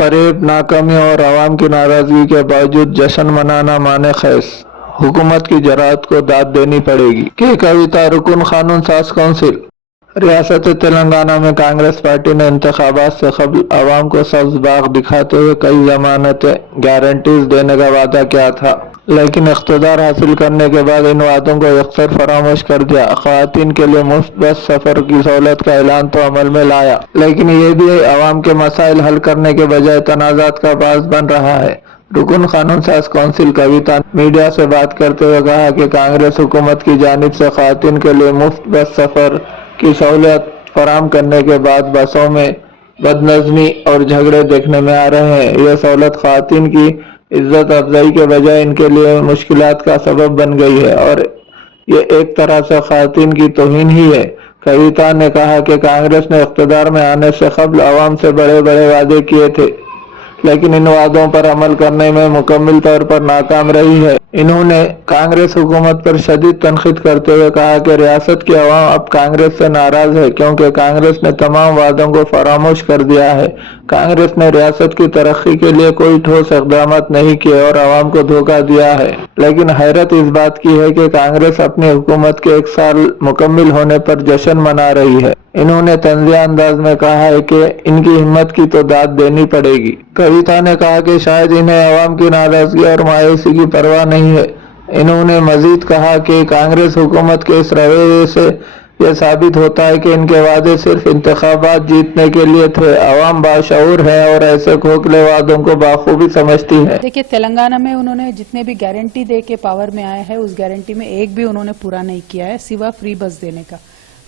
फरेब, नाकामी और आवाम की नाराजगी के बावजूद जश्न मनाना माने खैस। हुकूमत की जराअत को दाद देनी पड़ेगी। के कविता रुकन कानून साज काउंसिल। रियासत तेलंगाना में कांग्रेस पार्टी ने इंतखाबात से कबल आवाम को सब्ज बाग दिखाते हुए कई जमानतें गारंटीज देने का वादा किया था, लेकिन इख्तिदार हासिल करने के बाद इन वादों को अक्सर फरामोश कर दिया। ख्वातीन के लिए मुफ्त बस सफर की सहूलत का ऐलान तो अमल में लाया, लेकिन ये भी आवाम के मसाइल हल करने के बजाय तनाज़ात का बाज़ बन रहा है। रुकन कानून साज काउंसिल कविता मीडिया से बात करते हुए कहा कि कांग्रेस हुकूमत की जानिब से ख्वातीन के लिए मुफ्त बस सफर की सहूलत फराम करने के बाद बसों में बदनज़मी और झगड़े देखने में आ रहे हैं। यह सहूलत ख्वातीन की इज्जत अफजाई के बजाय इनके लिए मुश्किलात का सबब बन गई है और ये एक तरह से ख्वातीन की तौहीन ही है। कविता ने कहा कि कांग्रेस ने इख्तिदार में आने से कबल आवाम से बड़े बड़े वादे किए थे, लेकिन इन वादों पर अमल करने में मुकम्मल तौर पर नाकाम रही है। इन्होंने कांग्रेस हुकूमत पर शदीद तनकीद करते हुए कहा कि रियासत की अवाम अब कांग्रेस से नाराज है क्योंकि कांग्रेस ने तमाम वादों को फरामोश कर दिया है। कांग्रेस ने रियासत की तरक्की के लिए कोई ठोस इक़दाम नहीं किए और अवाम को धोखा दिया है। लेकिन हैरत इस बात की है कि कांग्रेस अपनी हुकूमत के 1 साल मुकम्मिल होने पर जश्न मना रही है। इन्होंने तंज़िया अंदाज में कहा है कि इनकी हिम्मत की तो दाद देनी पड़ेगी। कविता ने कहा कि शायद इन्हें अवाम की नाराजगी और मायूसी की परवाह नहीं है। इन्होंने मजीद कहा कि कांग्रेस हुकूमत के इस रवैये से यह साबित होता है कि इनके वादे सिर्फ इंतखाबात जीतने के लिए थे। अवाम बाशऊर है और ऐसे खोखले वादों को बाखूबी समझती है। देखिए, तेलंगाना में उन्होंने जितने भी गारंटी दे के पावर में आए हैं उस गारंटी में एक भी उन्होंने पूरा नहीं किया है, सिवा फ्री बस देने का।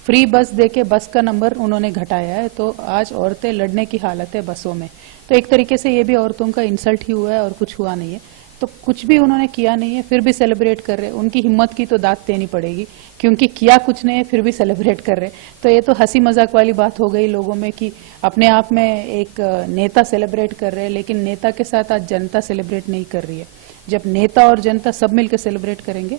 फ्री बस देके बस का नंबर उन्होंने घटाया है, तो आज औरतें लड़ने की हालत है बसों में। तो एक तरीके से ये भी औरतों का इंसल्ट ही हुआ है और कुछ हुआ नहीं है। तो कुछ भी उन्होंने किया नहीं है, फिर भी सेलिब्रेट कर रहे हैं। उनकी हिम्मत की तो दाद देनी पड़ेगी, क्योंकि किया कुछ नहीं है फिर भी सेलिब्रेट कर रहे हैं। तो ये तो हंसी मजाक वाली बात हो गई लोगों में कि अपने आप में एक नेता सेलिब्रेट कर रहे हैं, लेकिन नेता के साथ आज जनता सेलिब्रेट नहीं कर रही है। जब नेता और जनता सब मिलकर सेलिब्रेट करेंगे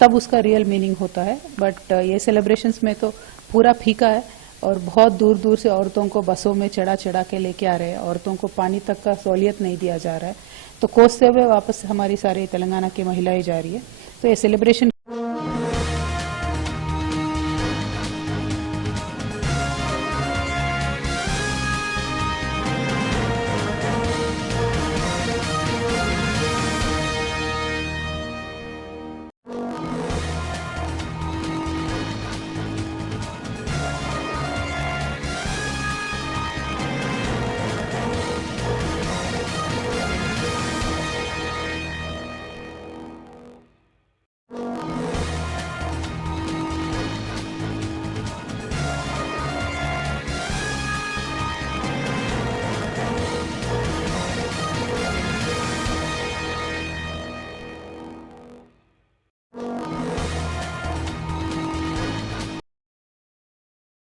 तब उसका रियल मीनिंग होता है। बट ये सेलिब्रेशंस में तो पूरा फीका है और बहुत दूर दूर से औरतों को बसों में चढ़ा चढ़ा के लेके आ रहे हैं। औरतों को पानी तक का सहूलियत नहीं दिया जा रहा है। तो कोसते हुए वापस हमारी सारी तेलंगाना की महिलाएं जा रही है। तो ये सेलिब्रेशन